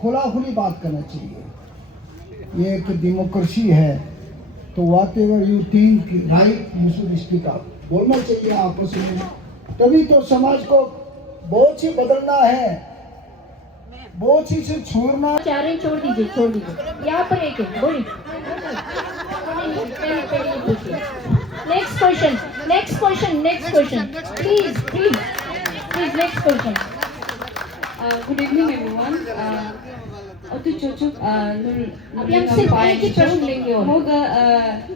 खुला खुली बात करना चाहिए। ये एक डेमोक्रेसी है, तो what ever you think right you should speak up, बोलना चाहिए आपस में, तभी तो समाज को बहुत सी बदलना है, बहुत सी से छोड़ना। चारें छोड़ दीजिए, छोड़ दीजिए। यहाँ पर एक है, बोलिए। Next question, next question, next question, please please please, next question. Good evening everyone. Otu cucuk अब हम सिर्फ एक ही प्रश्न लेंगे और moga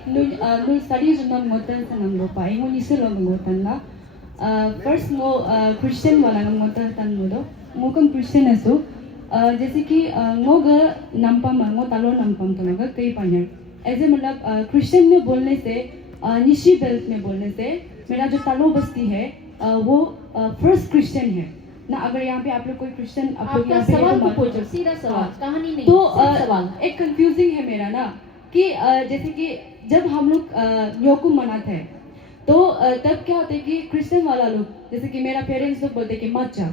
nun studies non motan sanam lo pai mo nisel lo motan la. First mo Christian wala ng motan tan mo do. Mo kam Christian aso. जैसे कि मोगा नंपम मो तालो नंपम तो नगा कई पानियर ऐसे मतलब क्रिश्चियन में बोलने से निशी बेल्ट में बोलने से मेरा जो तालो बस्ती है वो फर्स्ट क्रिश्चियन है ना। अगर यहाँ पे आप लोग कोई क्रिश्चियन आपका सवाल को पूछो, सीधा सवाल, कहानी नहीं, तो सवाल। एक कंफ्यूजिंग है मेरा ना कि जैसे कि जब हम लोग न्योकुम मनाते हैं तो तब क्या होता है कि क्रिश्चियन वाला लोग जैसे कि मेरा पेरेंट्स लोग बोलते हैं कि मत जा,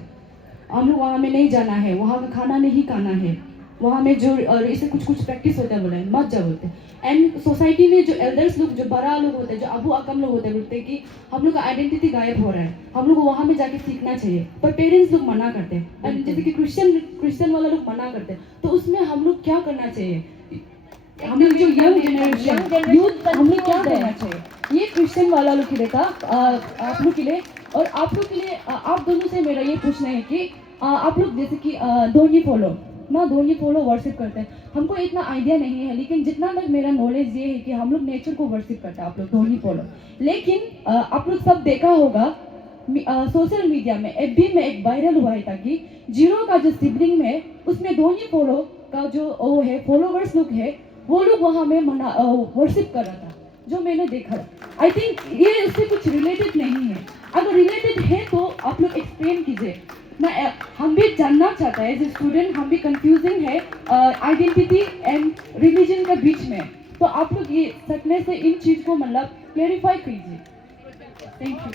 हम लोग वहाँ में नहीं जाना है, वहाँ का खाना नहीं खाना है, वहाँ में जो और इसे कुछ कुछ प्रैक्टिस होता है बोले मत जा बोलते हैं। एंड सोसाइटी में जो एल्डर्स लोग जो बड़ा लोग होते हैं जो अबू अकम लोग होते हैं बोलते हैं कि हम लोग का आइडेंटिटी गायब हो रहा है, हम लोग को वहाँ में जाके सीखना चाहिए, पर पेरेंट्स लोग मना करते हैं। एंड जैसे कि क्रिश्चियन वाला लोग मना करते हैं, तो उसमें हम लोग क्या करना चाहिए? हम लोग जो यंग जनरेशन यूथ हम लोग क्या करना चाहिए? ये क्रिश्चियन वाला लोग के लिए था, आप लोग के लिए और आप लोग के लिए। आप दोनों से मेरा ये पूछना है कि आप लोग जैसे कि धोनी फॉलो ना, धोनी फॉलो वर्शिप करते हैं, हमको इतना आइडिया नहीं है, लेकिन जितना तक मेरा नॉलेज ये है कि हम लोग नेचर को वर्शिप करते हैं, आप लोग धोनी फॉलो। लेकिन आप लोग सब देखा होगा सोशल मीडिया में एफबी में एक वायरल हुआ है ताकि जीरो का जो सिबलिंग है उसमें धोनी फॉलो का जो वो है फॉलोवर्स लोग है वो लोग वहाँ में वर्शिप कर रहा था, जो मैंने देखा। आई थिंक ये उससे कुछ रिलेटेड नहीं है, अगर रिलेटेड है तो आप लोग एक्सप्लेन कीजिए ना। हम भी जानना चाहते हैं एज ए स्टूडेंट, हम भी कंफ्यूजिंग है आइडेंटिटी एंड रिलीजन के बीच में, तो आप लोग ये सकने से इन चीज को मतलब क्लेरिफाई कीजिए। Thank you.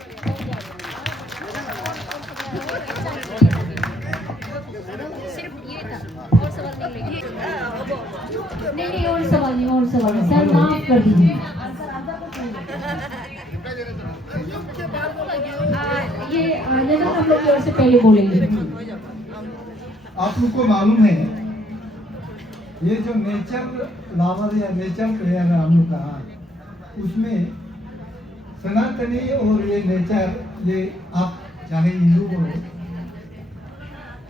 सिर्फ ये था, और सवाल नहीं लेंगे। नहीं, और सवाल नहीं, और सवाल नहीं, सर माफ कर दीजिए। ये नजर हम लोग की ओर से पहले बोलेंगे। आप लोग को मालूम है ये जो नेचर लावर या नेचर प्रेयर है हम लोग कहा, उसमें सनातनी और ये नेचर, ये आप चाहे हिंदू बोलो,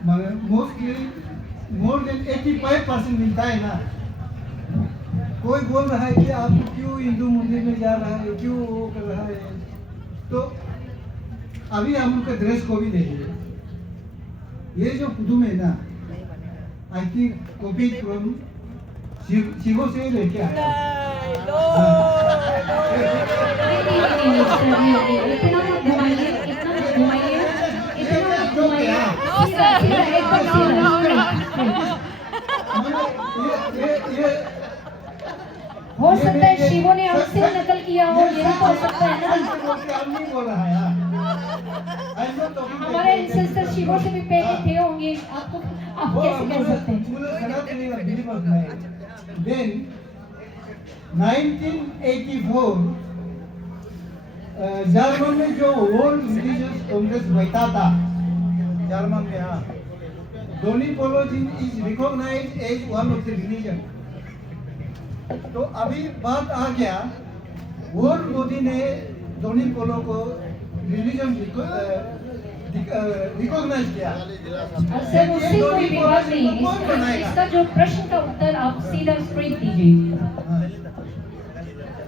मगर मोस्टली मोर देन 85% मिलता है ना। कोई बोल रहा है कि आप क्यों हिंदू मंदिर में जा रहा है, क्यों वो कर रहा है, तो अभी हम लोग का ड्रेस को भी देखिए, ये जो कुदुम है ना, आई थिंक कॉपी फ्रॉम शिवो से लेके आया। हो सकता है शिवो ने हमसे नकल किया हो, ये भी हो सकता है ना। हमारे एंसेस्टर शिवो से भी पहले थे होंगे, आपको आप कैसे कह सकते हैं? Then 1984 जर्मन में जो वर्ल्ड रिलीजियस कांग्रेस बैठा था जर्मन में, हाँ, Donyi Polo is recognised as one of the religion. तो अभी बात आ गया, वर्ल्ड मोदी ने धोनी पोलो को रिलीजन रिकॉग्नाइज किया। सर उससे कोई विवाद नहीं है, इसका जो प्रश्न का उत्तर आप सीधा स्ट्रेट दीजिए।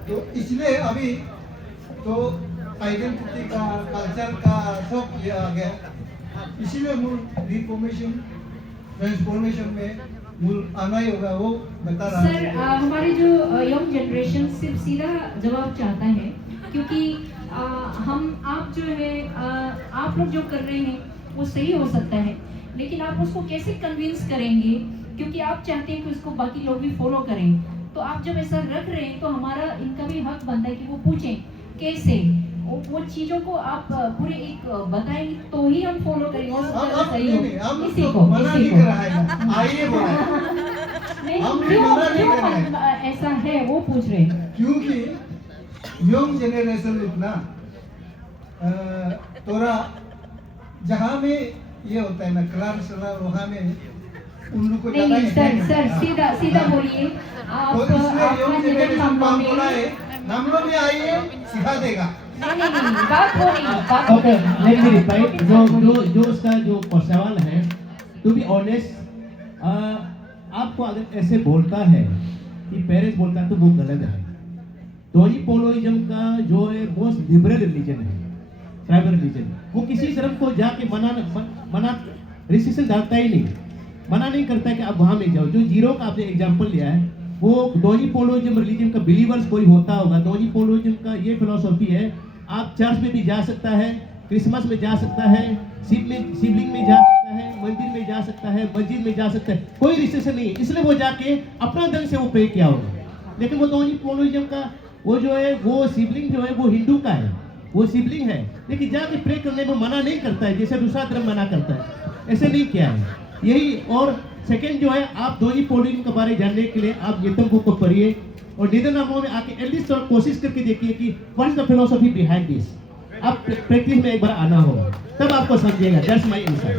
तो इसलिए अभी तो आइडेंटिटी का, कल्चर का सब ये आ गया, इसीलिए मूल रिफॉर्मेशन ट्रांसफॉर्मेशन में मूल आना ही होगा, वो बता रहा सर हमारी जो यंग जनरेशन सिर्फ सीधा जवाब चाहता है, क्योंकि हम आप जो है आप लोग जो कर रहे हैं वो सही हो सकता है, लेकिन आप उसको कैसे कन्विंस करेंगे, क्योंकि आप चाहते हैं कि उसको बाकी लोग भी फॉलो करें। तो आप जब ऐसा रख रहे हैं तो हमारा इनका भी हक बनता है कि वो पूछें कैसे, वो चीजों को आप पूरे एक बताएंगे तो ही हम फॉलो करेंगे। हम सही नहीं, हो हम इसी तो को मना नहीं कर रहा है, आइए बोला नहीं, हम क्यों मना नहीं क्यों कर रहे हैं। ऐसा है वो पूछ रहे हैं। क्योंकि यंग जनरेशन लोग ना थोड़ा जहाँ में ये होता है ना क्लास वहाँ में उन लोग को नहीं ज़्यादा नहीं सर इफेक्ट सर होता है। सीधा सीधा हाँ। बोलिए आप तो इसलिए आपका यंग निधन जनरेशन को हम बोला मामले है, में हम लोग भी आइए सिखा देगा। नहीं बात हो रही बात ओके लेट मी रिप्लाई जो उसका जो सवाल है टू बी ऑनेस्ट आपको अगर ऐसे बोलता है कि पेरेंट्स बोलता है तो वो गलत है। डोनी पोलोइज्म का जो है मोस्ट लिबरल रिलीजन है, ट्राइबल रिलीजन। वो किसी धर्म को जाके मना रिस्ट्रिक्शन डालता ही नहीं, मना नहीं करता कि आप वहां में जाओ। जो जीरो का आपने एग्जांपल लिया है वो डोनी पोलोइज्म रिलीजन का बिलीवर्स कोई होता होगा। डोनी पोलोइज्म का ये फिलोसॉफी है, आप चर्च में भी जा सकता है, क्रिसमस में जा सकता है, शिवलिंग में जा सकता है, मंदिर में जा सकता है, मस्जिद में जा सकता है, कोई रिस्ट्रिक्शन नहीं है। इसलिए वो जाके अपना ढंग से वो प्रे किया होगा। लेकिन वो डोनी पोलोइज्म का वो जो है वो शिवलिंग जो है वो हिंदू का है, वो शिवलिंग है, लेकिन जाके प्रे करने में मना नहीं करता है जैसे दूसरा धर्म मना करता है। ऐसे नहीं किया है यही। और सेकंड जो है, आप डोनी पोलोइज्म के बारे में जानने के लिए आप येतम बुक को पढ़िए और नीदरलैंड में आके एटलीस्ट कोशिश करके देखिए कि what is the philosophy behind this. आप प्रैक्टिस में एक बार आना होगा तब आपको समझिएगा। That's my insight.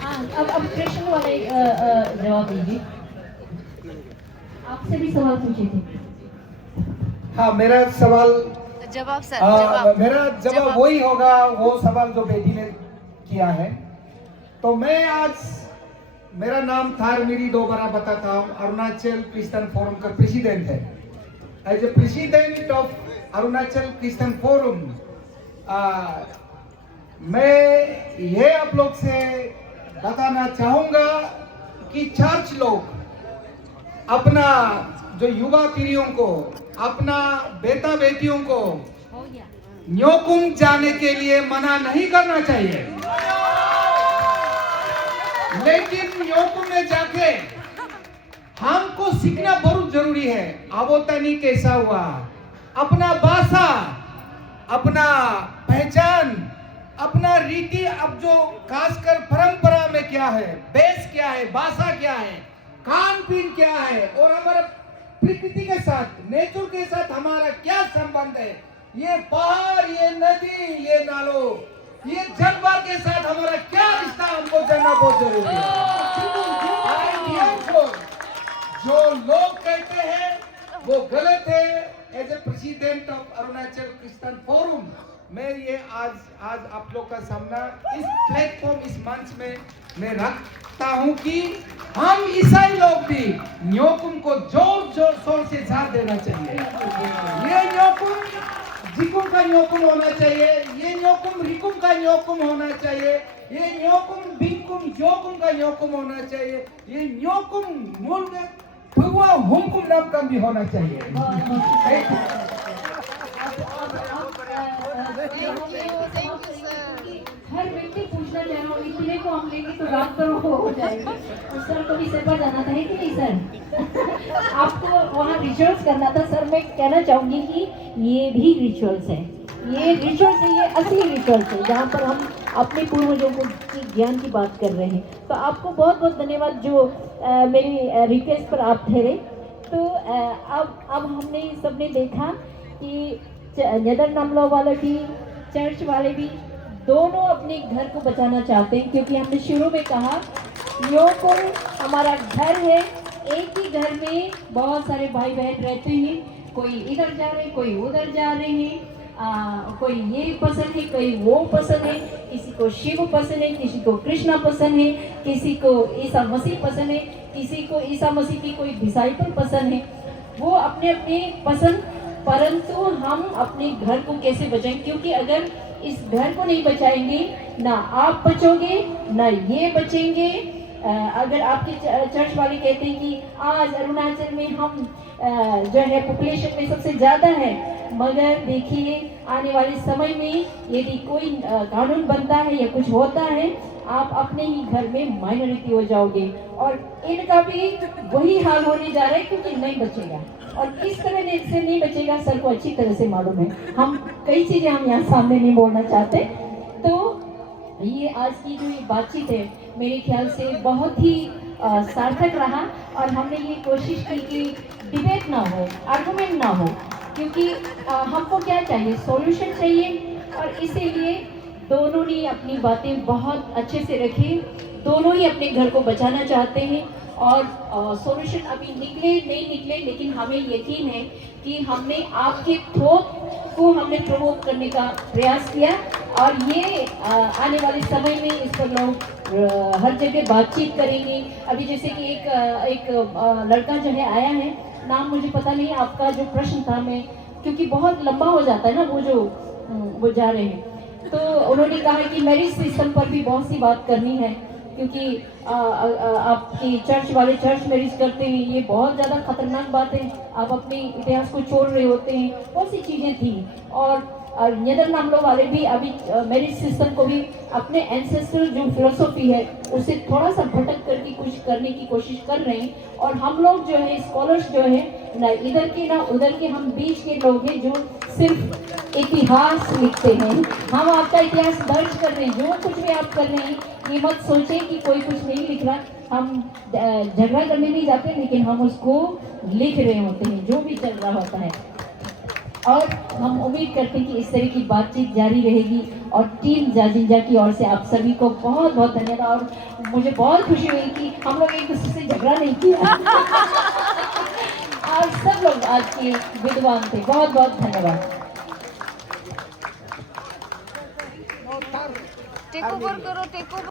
हाँ, अब कृष्ण वाले जवाब दीजिए। आपसे भी सवाल पूछे थे। हाँ, मेरा सवाल जवाब सर जवाब मेरा जवाब वही होगा वो सवाल जो बेटी ने किया है। तो मैं आज मेरा नाम थार मेरी दोबारा बताता हूँ, अरुणाचल क्रिश्चियन फोरम का प्रेसिडेंट है। As a president of Arunachal Christian Forum मैं ये आप लोग से बताना चाहूंगा कि चर्च लोग अपना जो युवा पीढ़ियों को, अपना बेटा बेटियों को न्योकुम जाने के लिए मना नहीं करना चाहिए, लेकिन न्योकुम में जाके हमको सीखना बहुत जरूरी है। आवोतनी कैसा हुआ, अपना भाषा, अपना पहचान, अपना रीति, अब जो खासकर परंपरा में क्या है, बेस क्या है, भाषा क्या है, खान पीन क्या है, और हमारा प्रकृति के साथ, नेचर के साथ हमारा क्या संबंध है, ये पहाड़, ये नदी, ये नालों, ये जानवर के साथ हमारा क्या रिश्ता, हमको जानना बहुत जरूरी है। जो लोग कहते हैं वो गलत है। As a president of Arunachal Christian Forum मैं ये आज आप लोग का सामना इस प्लेटफॉर्म, इस मंच में मैं रखता हूँ कि हम ईसाई लोग भी न्योकुम को जोर शोर से साथ देना चाहिए। ये न्योकुम जिकुम का न्योकुम होना चाहिए, ये न्योकुम रिकुम का न्योकुम होना चाहिए, ये न्योकुम बिकुम योकुम का न्योकुम होना चाहिए, ये न्योकुम मूल में भगवा हुमकुम नाम का भी होना चाहिए। हर व्यक्ति पूछना चाह रहा हूँ, इतने को हम लेंगे तो रात पर हो जाएगा। तो सर को भी सर पर जाना था, है कि नहीं सर? आपको वहाँ रिचुअल्स करना था। सर मैं कहना चाहूँगी कि ये भी रिचुअल्स है, ये रिचुअल्स है, ये असली रिचुअल्स है जहाँ पर हम अपने पूर्वजों को की ज्ञान की बात कर रहे हैं। तो आपको बहुत बहुत धन्यवाद जो मेरी रिक्वेस्ट पर आप ठहरे। तो अब हमने सबने देखा कि नेदरलैंड वाले भी, चर्च वाले भी, दोनों अपने घर को बचाना चाहते हैं, क्योंकि हमने शुरू में कहा न्योकुम हमारा घर है। एक ही घर में बहुत सारे भाई बहन रहते हैं, कोई इधर जा रहे हैं, कोई उधर जा रहे हैं, कोई ये पसंद है, कोई वो पसंद है, किसी को शिव पसंद है, किसी को कृष्णा पसंद है, किसी को ईसा मसीह पसंद है, किसी को ईसा मसीह की कोई डिसाइपल पसंद है। वो अपने अपने पसंद, परंतु हम अपने घर को कैसे बचाएं? क्योंकि अगर इस घर को नहीं बचाएंगे, ना आप बचोगे ना ये बचेंगे। अगर आपके चर्च वाले कहते हैं कि आज अरुणाचल में हम जो है पॉपुलेशन में सबसे ज़्यादा है, मगर देखिए आने वाले समय में यदि कोई कानून बनता है या कुछ होता है आप अपने ही घर में माइनॉरिटी हो जाओगे। और इनका भी वही हाल होने जा रहा है, क्योंकि नहीं बचेगा। और किस तरह से नहीं बचेगा सर को अच्छी तरह से मालूम है। हम कई चीज़ें हम यहाँ सामने नहीं बोलना चाहते। तो ये आज की जो ये बातचीत है मेरे ख्याल से बहुत ही सार्थक रहा। और हमने ये कोशिश की कि डिबेट ना हो, आर्गुमेंट ना हो, क्योंकि हमको क्या चाहिए, सॉल्यूशन चाहिए। और इसीलिए दोनों ने अपनी बातें बहुत अच्छे से रखी। दोनों ही अपने घर को बचाना चाहते हैं और सॉल्यूशन अभी निकले नहीं निकले, लेकिन हमें यकीन है कि हमने आपके थॉट को हमने प्रमोट करने का प्रयास किया। और ये आने वाले समय में इस पर लोग हर जगह बातचीत करेंगे। अभी जैसे कि एक लड़का जो है आया है, नाम मुझे पता नहीं, आपका जो प्रश्न था, मैं क्योंकि बहुत लंबा हो जाता है ना वो जा रहे हैं, तो उन्होंने कहा कि मैरिज सिस्टम पर भी बहुत सी बात करनी है, क्योंकि आपकी चर्च वाले चर्च मैरिज करते हैं, ये बहुत ज़्यादा खतरनाक बात है, आप अपने इतिहास को छोड़ रहे होते हैं, बहुत सी चीज़ें थी। और नीदरलैंड वाले भी अभी मैरिज सिस्टम को भी अपने एंसेस्ट्रल जो फिलोसॉफी है उससे थोड़ा सा भटक करके कुछ करने की कोशिश कर रहे हैं। और हम लोग जो है स्कॉलर्स जो है ना इधर के ना उधर के, हम बीच के लोग हैं जो सिर्फ इतिहास लिखते हैं। हम आपका इतिहास दर्ज कर रहे हैं। जो कुछ भी आप कर रहे हैं ये मत सोचें कि कोई कुछ नहीं लिख रहा। हम झगड़ा करने नहीं जाते, लेकिन हम उसको लिख रहे होते हैं जो भी चल रहा होता है। और हम उम्मीद करते हैं कि इस तरह की बातचीत जारी रहेगी। और टीम जाजिंजा की ओर से आप सभी को बहुत बहुत धन्यवाद। और मुझे बहुत खुशी हुई कि हम लोग एक दूसरे से झगड़ा नहीं किया और सब लोग आज के विद्वान थे। बहुत बहुत धन्यवाद। टेक ओवर करो, टेक ओवर।